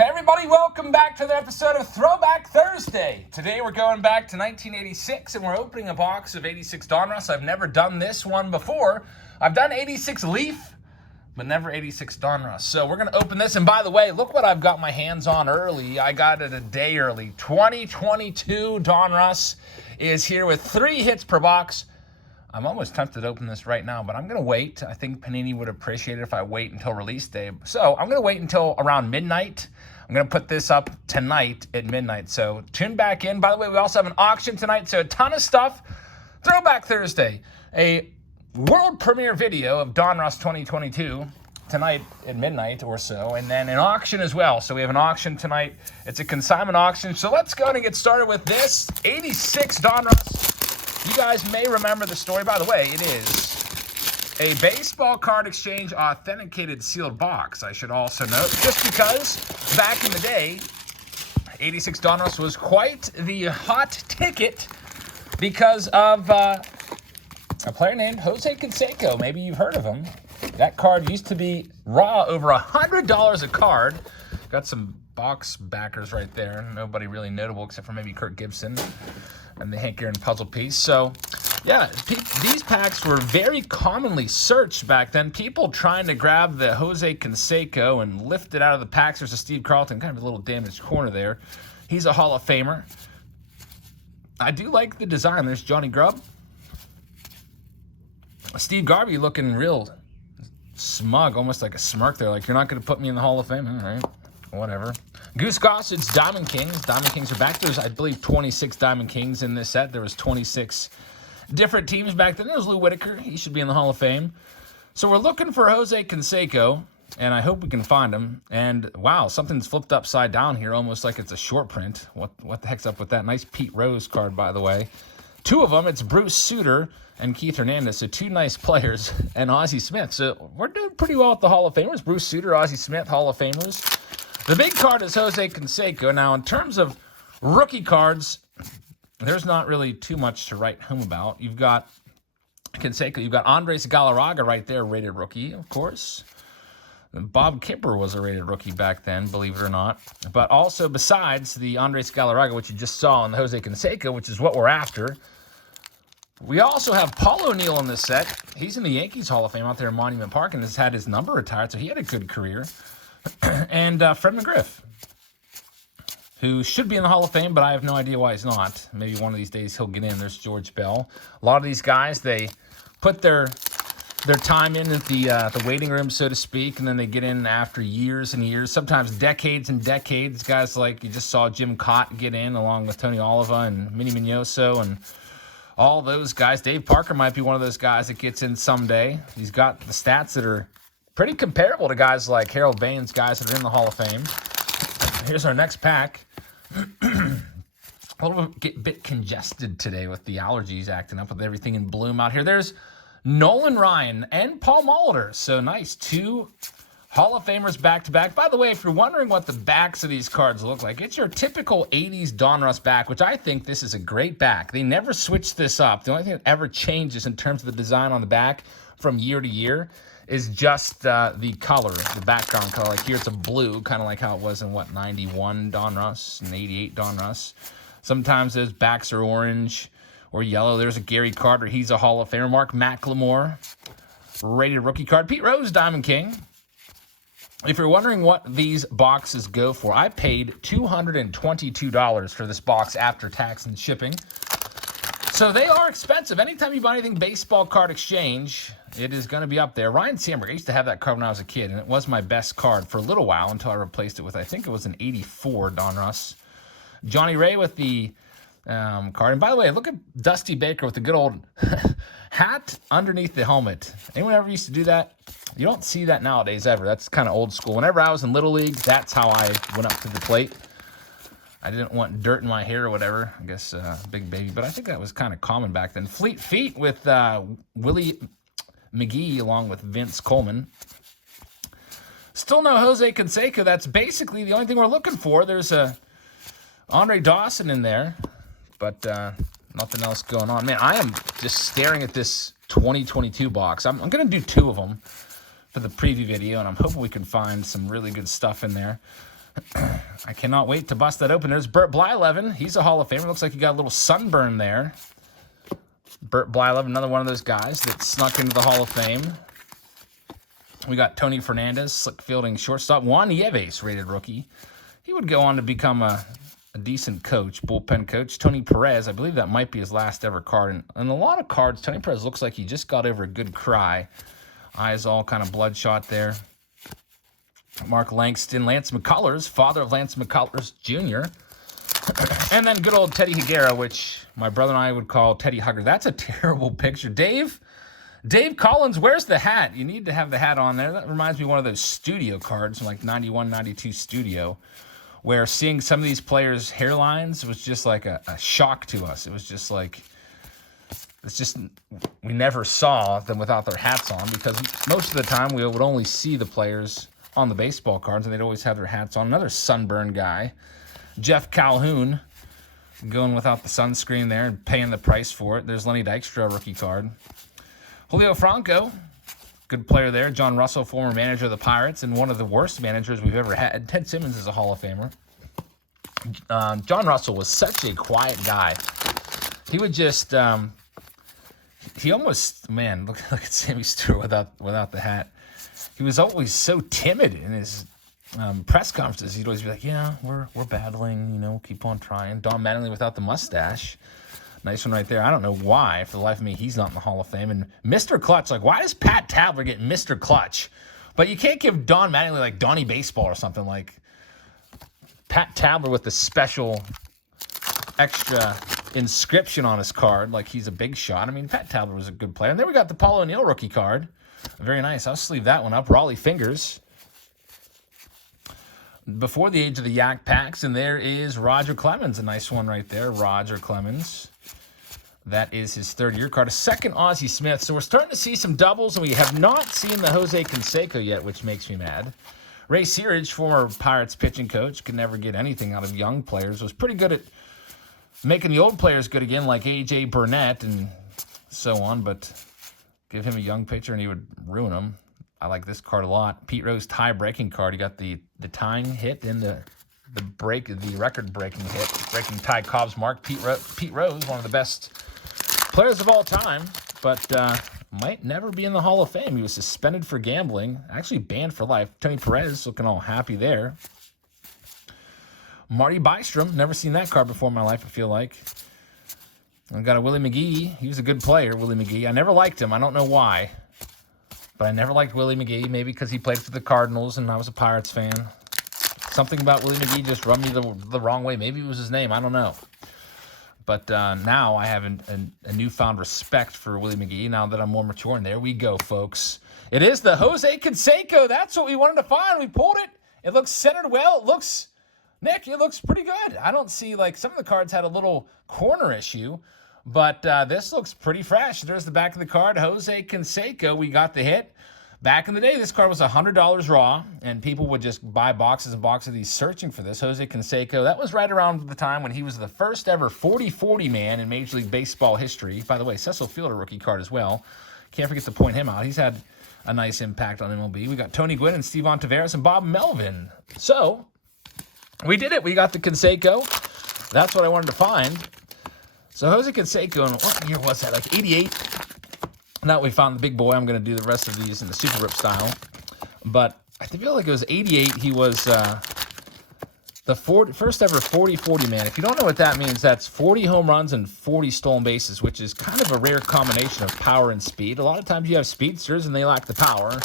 Hey everybody, welcome back to the episode of Throwback Thursday. Today we're going back to 1986 and we're opening a box of 86 Donruss. I've never done this one before. I've done 86 Leaf, but never 86 Donruss. So we're going to open this, and by the way, look what I've got my hands on early. I got it a day early. 2022 Donruss is here with 3 hits per box. I'm almost tempted to open this right now, but I'm going to wait. I think Panini would appreciate it if I wait until release day. So I'm going to wait until around midnight. I'm going to put this up tonight at midnight. So tune back in. By the way, we also have an auction tonight, so a ton of stuff. Throwback Thursday, a world premiere video of Donruss 2022 tonight at midnight or so, and then an auction as well. So we have an auction tonight. It's a consignment auction. So let's go and get started with this 86 Donruss. You guys may remember the story. By the way, it is a baseball card exchange authenticated sealed box, I should also note, just because back in the day, 86 Donruss was quite the hot ticket because of a player named Jose Canseco. Maybe you've heard of him. That card used to be raw over $100 a card. Got some box backers right there. Nobody really notable except for maybe Kirk Gibson and the Hank Aaron puzzle piece. So, yeah, these packs were very commonly searched back then. People trying to grab the Jose Canseco and lift it out of the packs. There's a Steve Carlton, kind of a little damaged corner there. He's a Hall of Famer. I do like the design. There's Johnny Grubb. Steve Garvey looking real smug, almost like a smirk there. Like, you're not going to put me in the Hall of Fame? All right, whatever. Goose Gossett's Diamond Kings. Diamond Kings are back. There's, I believe, 26 Diamond Kings in this set. There was 26 different teams back then. There's Lou Whitaker. He should be in the Hall of Fame. So we're looking for Jose Canseco, and I hope we can find him. And, wow, something's flipped upside down here, almost like it's a short print. What the heck's up with that? Nice Pete Rose card, by the way. 2 of them, it's Bruce Sutter and Keith Hernandez. So 2 nice players, and Ozzie Smith. So we're doing pretty well with the Hall of Famers. Bruce Sutter, Ozzie Smith, Hall of Famers. The big card is Jose Canseco. Now, in terms of rookie cards, there's not really too much to write home about. You've got Canseco. You've got Andres Galarraga right there, rated rookie, of course. Bob Kipper was a rated rookie back then, believe it or not. But also, besides the Andres Galarraga, which you just saw in the Jose Canseco, which is what we're after, we also have Paul O'Neill in this set. He's in the Yankees Hall of Fame out there in Monument Park and has had his number retired, so he had a good career. And Fred McGriff, who should be in the Hall of Fame, but I have no idea why he's not. Maybe one of these days he'll get in. There's George Bell. A lot of these guys, they put their time in at the waiting room, so to speak, and then they get in after years and years, sometimes decades and decades. Guys like you just saw Jim Cott get in along with Tony Oliva and Minnie Mignoso and all those guys. Dave Parker might be one of those guys that gets in someday. He's got the stats that are pretty comparable to guys like Harold Baines, guys that are in the Hall of Fame. Here's our next pack. A little bit congested today with the allergies acting up with everything in bloom out here. There's Nolan Ryan and Paul Molitor. So nice. 2 Hall of Famers back-to-back. By the way, if you're wondering what the backs of these cards look like, it's your typical 80s Donruss back, which I think this is a great back. They never switch this up. The only thing that ever changes in terms of the design on the back from year to year is just the color, the background color. Like here it's a blue, kind of like how it was in, 91 Donruss and 88 Donruss. Sometimes those backs are orange or yellow. There's a Gary Carter. He's a Hall of Famer. Mark McLemore, rated rookie card. Pete Rose, Diamond King. If you're wondering what these boxes go for, I paid $222 for this box after tax and shipping. So they are expensive. Anytime you buy anything baseball card exchange, it is going to be up there. Ryan Sandberg, I used to have that card when I was a kid, and it was my best card for a little while until I replaced it with, I think it was an 84 Donruss. Johnny Ray with the card. And by the way, look at Dusty Baker with the good old hat underneath the helmet. Anyone ever used to do that? You don't see that nowadays ever. That's kind of old school. Whenever I was in Little League, that's how I went up to the plate. I didn't want dirt in my hair or whatever. I guess big baby. But I think that was kind of common back then. Fleet Feet with Willie McGee along with Vince Coleman. Still no Jose Canseco. That's basically the only thing we're looking for. There's a Andre Dawson in there, but nothing else going on. Man, I am just staring at this 2022 box. I'm going to do 2 of them for the preview video, and I'm hoping we can find some really good stuff in there. I cannot wait to bust that open. There's Burt Blyleven. He's a Hall of Famer. Looks like he got a little sunburn there. Burt Blyleven, another one of those guys that snuck into the Hall of Fame. We got Tony Fernandez, slick fielding shortstop. Juan Nieves, rated rookie. He would go on to become a decent coach, bullpen coach. Tony Perez, I believe that might be his last ever card. And a lot of cards, Tony Perez looks like he just got over a good cry. Eyes all kind of bloodshot there. Mark Langston, Lance McCullers, father of Lance McCullers Jr. And then good old Teddy Higuera, which my brother and I would call Teddy Hugger. That's a terrible picture. Dave Collins, where's the hat? You need to have the hat on there. That reminds me of one of those studio cards from like 91, 92 studio, where seeing some of these players' hairlines was just like a shock to us. It was just like, we never saw them without their hats on, because most of the time we would only see the players on the baseball cards, and they'd always have their hats on. Another sunburned guy, Jeff Calhoun, going without the sunscreen there and paying the price for it. There's Lenny Dykstra, rookie card. Julio Franco, good player there. John Russell, former manager of the Pirates, and one of the worst managers we've ever had. Ted Simmons is a Hall of Famer. John Russell was such a quiet guy. He would just, he almost, man, look at Sammy Stewart without the hat. He was always so timid in his press conferences. He'd always be like, yeah, we're battling, keep on trying. Don Mattingly without the mustache. Nice one right there. I don't know why, for the life of me, he's not in the Hall of Fame. And Mr. Clutch, like, why does Pat Tabler get Mr. Clutch? But you can't give Don Mattingly, like, Donnie Baseball or something. Like, Pat Tabler with the special extra inscription on his card, like he's a big shot. I mean, Pat Tabler was a good player. And then we got the Paul O'Neill rookie card. Very nice. I'll sleeve that one up. Raleigh Fingers. Before the age of the Yak Packs. And there is Roger Clemens. A nice one right there. Roger Clemens. That is his third-year card. A second Ozzie Smith. So we're starting to see some doubles, and we have not seen the Jose Canseco yet, which makes me mad. Ray Searage, former Pirates pitching coach, could never get anything out of young players. Was pretty good at making the old players good again, like A.J. Burnett and so on, but give him a young pitcher and he would ruin them. I like this card a lot. Pete Rose tie-breaking card. He got the tying hit and the record-breaking hit, breaking Ty Cobb's mark. Pete Rose, one of the best players of all time, but might never be in the Hall of Fame. He was suspended for gambling, actually banned for life. Tony Perez looking all happy there. Marty Bystrom, never seen that card before in my life, I feel like. I've got a Willie McGee. He was a good player, Willie McGee. I never liked him. I don't know why, but I never liked Willie McGee, maybe because he played for the Cardinals and I was a Pirates fan. Something about Willie McGee just rubbed me the wrong way. Maybe it was his name. I don't know. But now I have a newfound respect for Willie McGee now that I'm more mature. And there we go, folks. It is the Jose Canseco. That's what we wanted to find. We pulled it. It looks centered well. Nick, it looks pretty good. I don't see, like, some of the cards had a little corner issue. But this looks pretty fresh. There's the back of the card. Jose Canseco. We got the hit. Back in the day, this card was $100 raw, and people would just buy boxes and boxes of these searching for this. Jose Canseco, that was right around the time when he was the first ever 40-40 man in Major League Baseball history. By the way, Cecil Fielder rookie card as well. Can't forget to point him out. He's had a nice impact on MLB. We got Tony Gwynn and Steven Taveras and Bob Melvin. So, we did it. We got the Canseco. That's what I wanted to find. So, Jose Canseco, and what year was that? Like 88? Now that we found the big boy, I'm going to do the rest of these in the Super Rip style. But I feel like it was 88. He was the first ever 40-40 man. If you don't know what that means, that's 40 home runs and 40 stolen bases, which is kind of a rare combination of power and speed. A lot of times you have speedsters and they lack the power.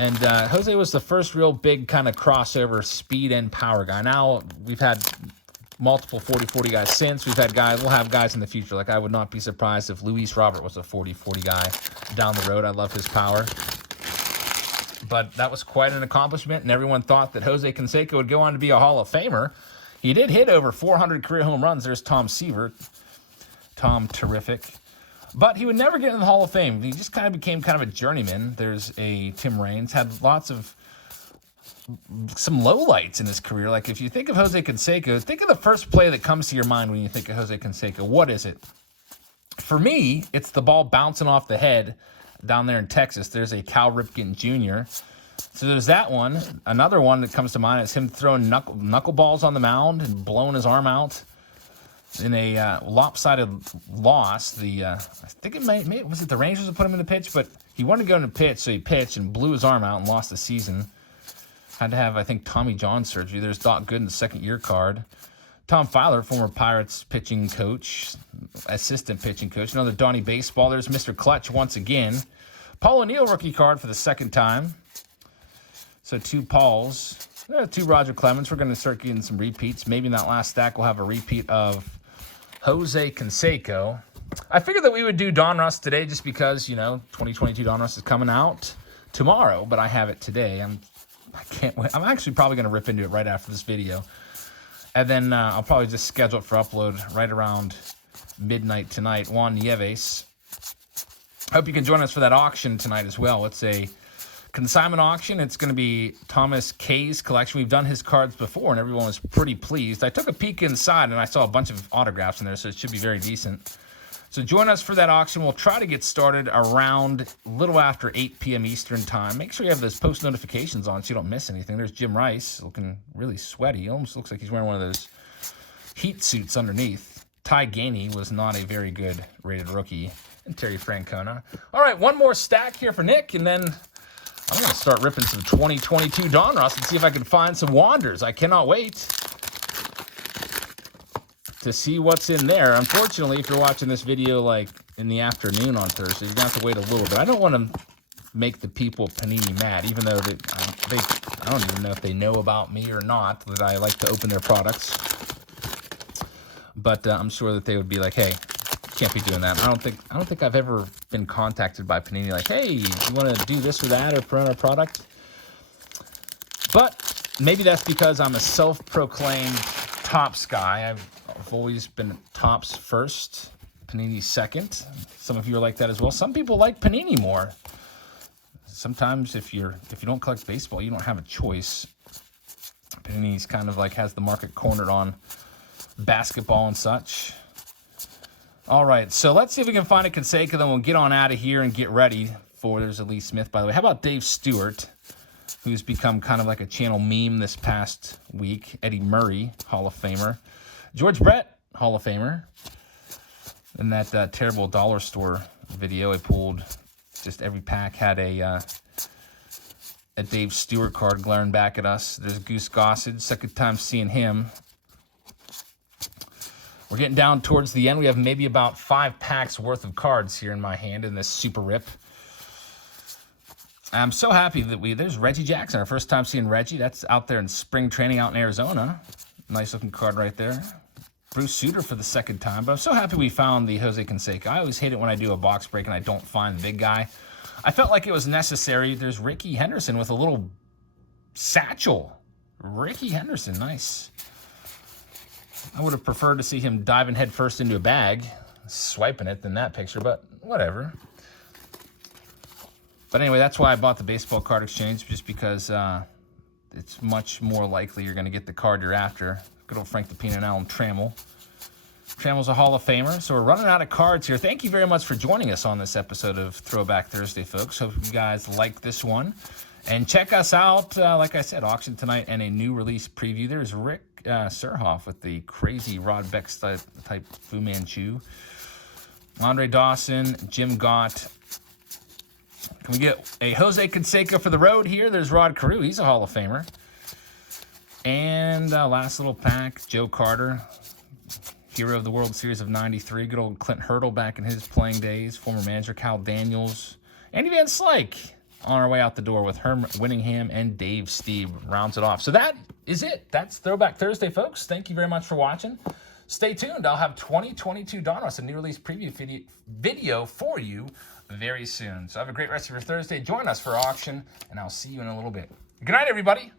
And Jose was the first real big kind of crossover speed and power guy. Now we've had multiple 40-40 guys since. We'll have guys in the future. Like, I would not be surprised if Luis Robert was a 40-40 guy down the road. I love his power. But that was quite an accomplishment, and everyone thought that Jose Canseco would go on to be a Hall of Famer. He did hit over 400 career home runs. There's Tom Seaver. Tom, terrific. But he would never get in the Hall of Fame. He just kind of became kind of a journeyman. There's a Tim Raines. Had some lowlights in his career. Like, if you think of Jose Canseco, think of the first play that comes to your mind when you think of Jose Canseco. What is it? For me, it's the ball bouncing off the head down there in Texas. There's a Cal Ripken Jr. So there's that one. Another one that comes to mind is him throwing knuckleballs on the mound and blowing his arm out in a lopsided loss. I think was it the Rangers that put him in the pitch, but he wanted to go into pitch, so he pitched and blew his arm out and lost the season. Had to have, I think, Tommy John surgery. There's Doc Gooden, second-year card. Tom Filer, former Pirates pitching coach, assistant pitching coach. Another Donnie Baseball. There's Mr. Clutch once again. Paul O'Neill rookie card for the second time. So 2 Pauls. 2 Roger Clemens. We're going to start getting some repeats. Maybe in that last stack we'll have a repeat of Jose Canseco. I figured that we would do Donruss today just because, 2022 Donruss is coming out tomorrow, but I have it today. I can't wait. I'm actually probably going to rip into it right after this video. And then I'll probably just schedule it for upload right around midnight tonight. Juan Nieves. Hope you can join us for that auction tonight as well. It's a consignment auction. It's going to be Thomas K's collection. We've done his cards before, and everyone was pretty pleased. I took a peek inside, and I saw a bunch of autographs in there, so it should be very decent. So join us for that auction. We'll try to get started around a little after 8 p.m. Eastern time. Make sure you have those post notifications on so you don't miss anything. There's Jim Rice looking really sweaty. He almost looks like he's wearing one of those heat suits underneath. Ty Gainey was not a very good rated rookie. And Terry Francona. All right, one more stack here for Nick, and then I'm going to start ripping some 2022 Donruss and see if I can find some wanders. I cannot wait to see what's in there. Unfortunately, if you're watching this video like in the afternoon on Thursday, you're going to have to wait a little bit. I don't want to make the people Panini mad, even though I don't even know if they know about me or not, that I like to open their products. But I'm sure that they would be like, hey, can't be doing that. I don't think I've ever been contacted by Panini like, hey, you want to do this or that or put on a product? But maybe that's because I'm a self-proclaimed Topps guy. I've always been Topps first, Panini second. Some of you are like that as well. Some people like Panini more. Sometimes if you don't collect baseball, you don't have a choice. Panini's kind of like has the market cornered on basketball and such. All right, so let's see if we can find a Canseco, then we'll get on out of here and get ready for, there's a Lee Smith, by the way. How about Dave Stewart, who's become kind of like a channel meme this past week? Eddie Murray, Hall of Famer. George Brett, Hall of Famer. In that terrible dollar store video I pulled, just every pack had a Dave Stewart card glaring back at us. There's Goose Gossage, second time seeing him. We're getting down towards the end. We have maybe about 5 packs worth of cards here in my hand in this super rip. I'm so happy that there's Reggie Jackson, our first time seeing Reggie. That's out there in spring training out in Arizona. Nice looking card right there. Bruce Sutter for the second time. But I'm so happy we found the Jose Canseco. I always hate it when I do a box break and I don't find the big guy. I felt like it was necessary. There's Ricky Henderson with a little satchel. Ricky Henderson, nice. I would have preferred to see him diving headfirst into a bag, swiping it, than that picture, but whatever. But anyway, that's why I bought the baseball card exchange, just because it's much more likely you're going to get the card you're after. Good old Frank the Peanut Allen Trammell. Trammell's a Hall of Famer, so we're running out of cards here. Thank you very much for joining us on this episode of Throwback Thursday, folks. Hope you guys like this one. And check us out, like I said, auction tonight and a new release preview. There's Rick Surhoff with the crazy Rod Beck type Fu Manchu. Andre Dawson, Jim Gott. Can we get a Jose Canseco for the road here? There's Rod Carew. He's a Hall of Famer. And last little pack, Joe Carter, hero of the World Series of '93. Good old Clint Hurdle back in his playing days. Former manager Cal Daniels. Andy Van Slyke on our way out the door with Herm Winningham and Dave Stieb rounds it off. So that is it. That's Throwback Thursday, folks. Thank you very much for watching. Stay tuned. I'll have 2022 Donruss, a new release preview video for you very soon. So have a great rest of your Thursday. Join us for auction, and I'll see you in a little bit. Good night, everybody.